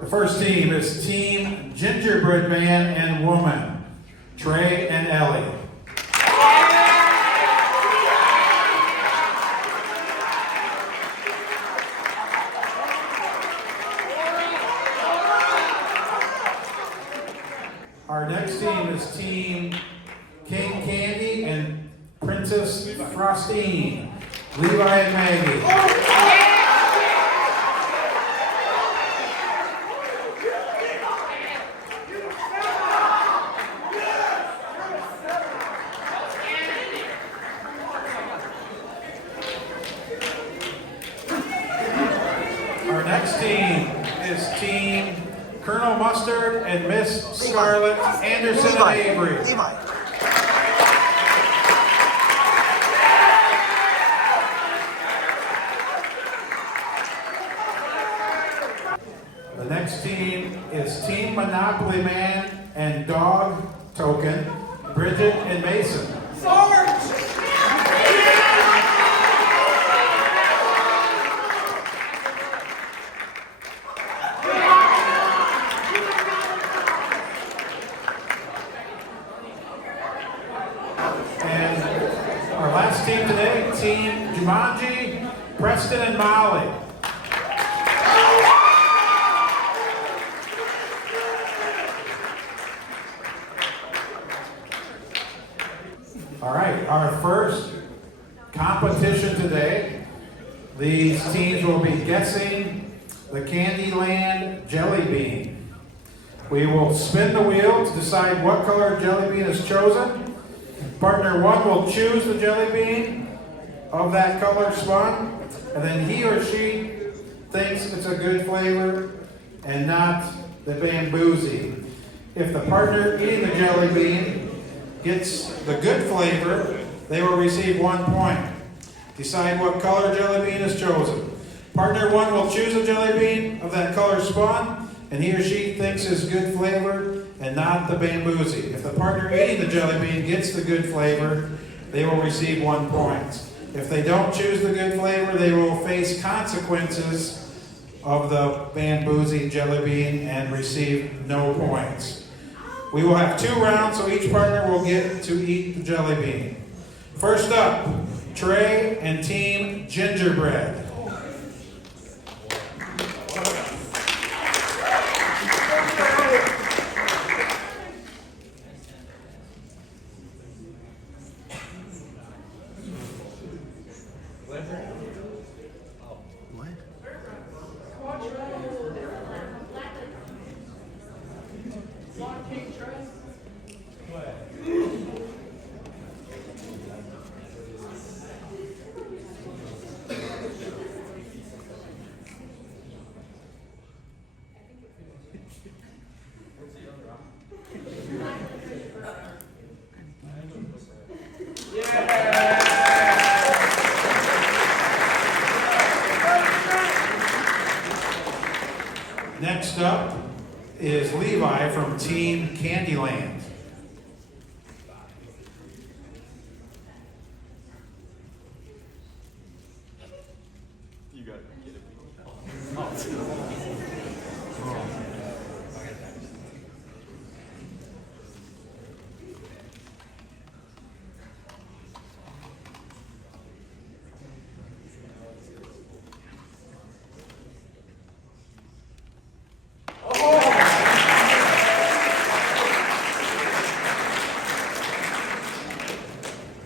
The first team is Team Gingerbread Man and Woman, Trey and Ellie. Our next team is Team King Candy and Princess Frostine, Levi and Maggie. Our next team is Team Colonel Mustard and Miss Scarlett Anderson and Avery. The next team is Team Monopoly Man and Dog Token, Bridget and Mason. And our last team today, Team Jumanji, Preston and Molly. All right, our first competition today. These teams will be guessing the Candyland jelly bean. We will spin the wheel to decide what color jelly bean is chosen. Partner one will choose the jelly bean of that color spun, and then he or she thinks it's a good flavor and not the bamboozle. If the partner eating the jelly bean gets the good flavor, they will receive 1 point. Decide what color jelly bean is chosen. Partner one will choose a jelly bean of that color spun, and he or she thinks is good flavor and not the bamboozle. If the partner eating the jelly bean gets the good flavor, they will receive 1 point. If they don't choose the good flavor, they will face consequences of the bamboozle jelly bean and receive no points. We will have 2 rounds, so each partner will get to eat the jelly bean. First up, Trey and Team Gingerbread. Next up is Levi from Team Candyland. You got it. Get it.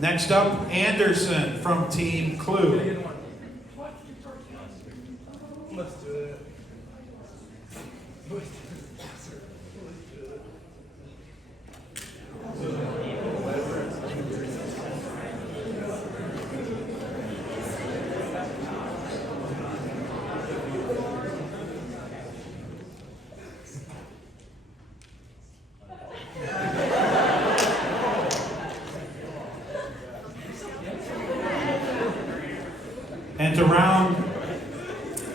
Next up, Anderson from Team Clue. Let's do it. And to round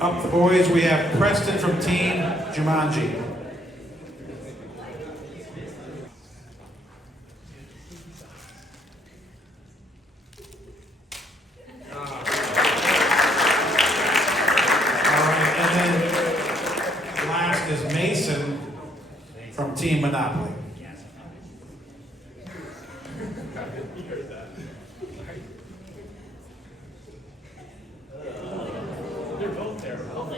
up the boys, we have Preston from Team Jumanji. All right, and then last is from Team Monopoly. They're both terrible.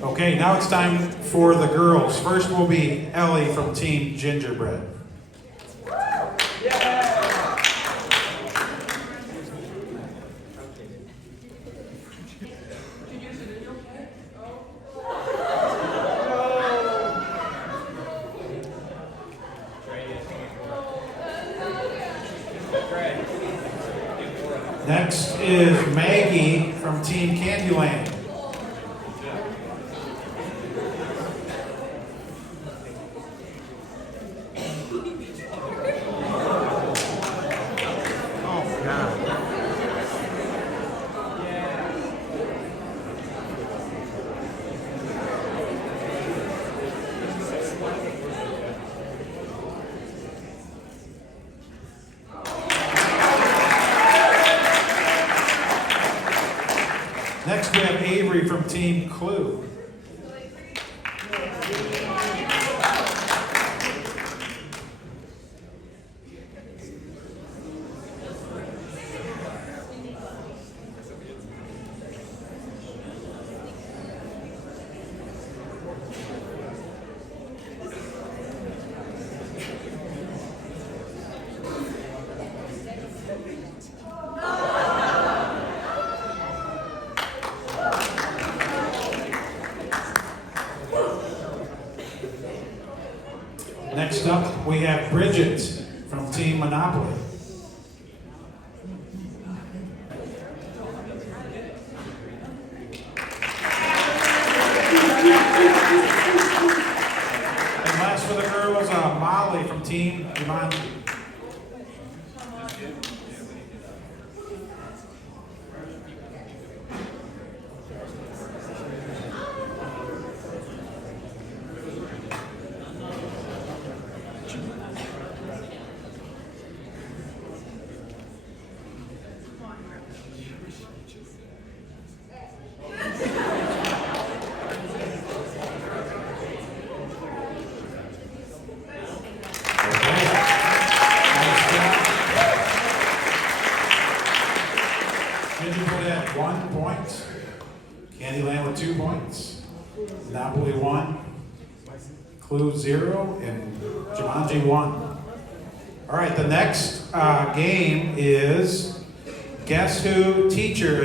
Okay, now it's time for the girls. First will be Ellie from Team Gingerbread. Next is Maggie from Team Candyland. Next we have Avery from Team Clue. Next up, we have Bridget from Team Monopoly. And last for the girls, Molly from Team Jumanji. Gingerbread had 1 point. Candyland with 2 points. Monopoly 1. Clue 0. And Jumanji 1. All right, the next game is Guess Who Teacher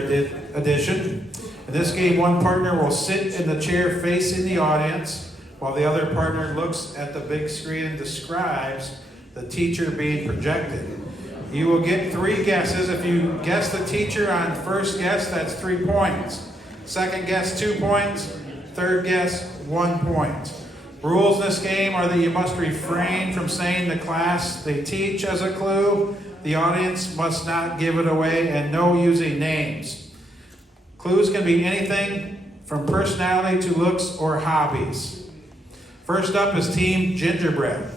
Edition. In this game, one partner will sit in the chair facing the audience while the other partner looks at the big screen and describes the teacher being projected. You will get 3 guesses. If you guess the teacher on first guess, that's 3 points. Second guess, 2 points. Third guess, 1 point. Rules in this game are that you must refrain from saying the class they teach as a clue. The audience must not give it away, and no using names. Clues can be anything from personality to looks or hobbies. First up is Team Gingerbread.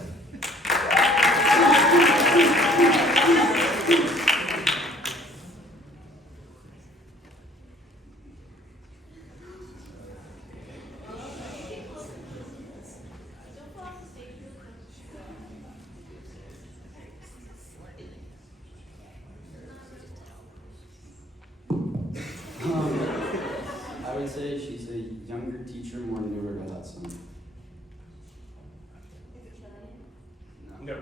I would say she's a younger teacher, more newer to Hudson. No.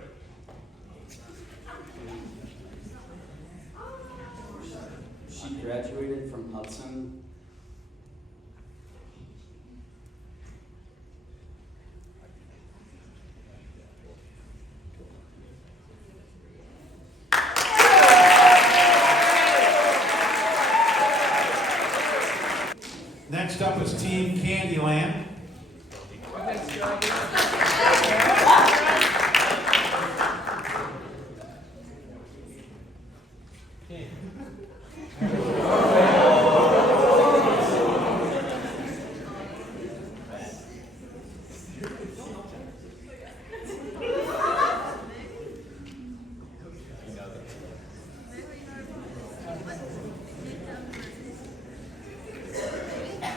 She graduated from Hudson. Next up is Team Candyland.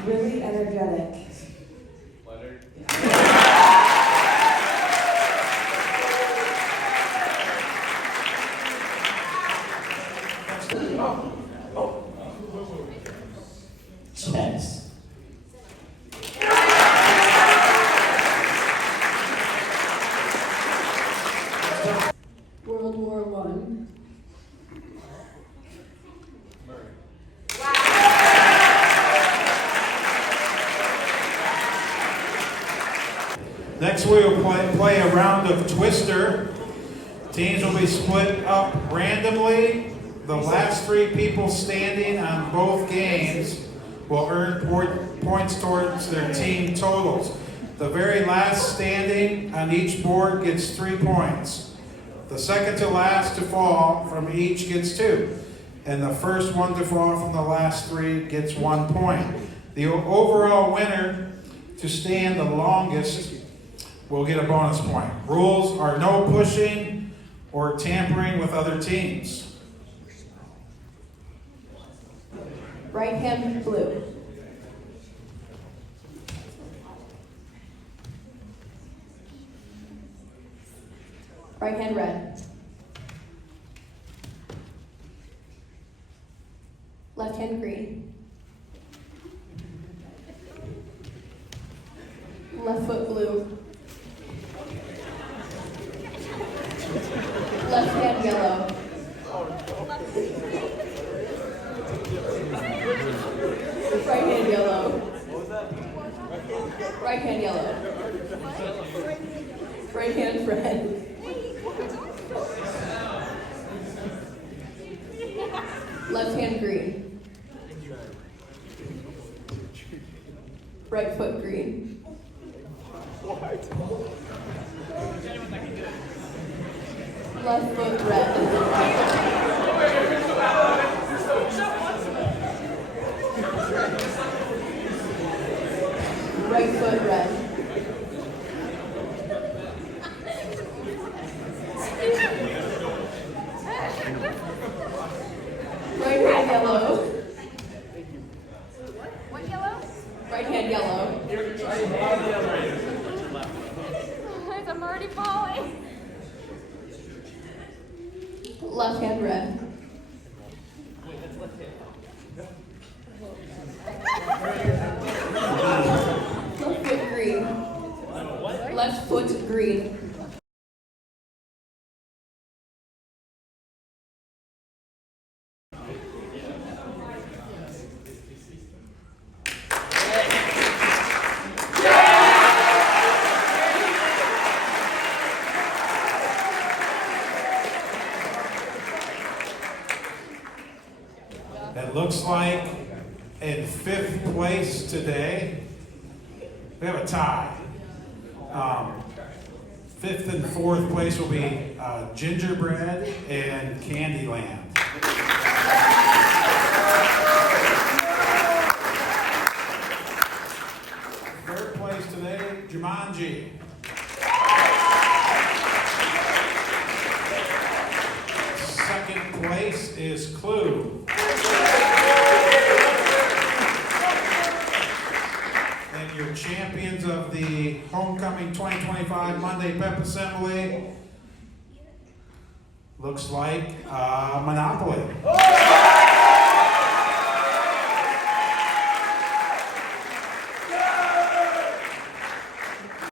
Really energetic. Chess. World War One. Next, we will play a round of Twister. Teams will be split up randomly. The last three people standing on both games will earn points towards their team totals. The very last standing on each board gets 3 points. The second to last to fall from each gets 2. And the first one to fall from the last 3 gets 1 point. The overall winner to stand the longest will get a bonus point. Rules are no pushing or tampering with other teams. Right hand blue. Right hand red. Left hand green. Left foot blue. Left hand yellow. Right hand yellow. Right hand yellow. Right hand red. Left hand green. Right foot green. Left foot red. Right foot red. Right hand yellow. What yellow? Right hand yellow. I'm already falling. Left hand red. Left foot green. Left foot green. It looks like in 5th place today, we have a tie. 5th and 4th place will be Gingerbread and Candyland. 3rd place today, Jumanji. 2nd place is Clue. And your champions of the Homecoming 2025 Monday Pep Assembly looks like Monopoly.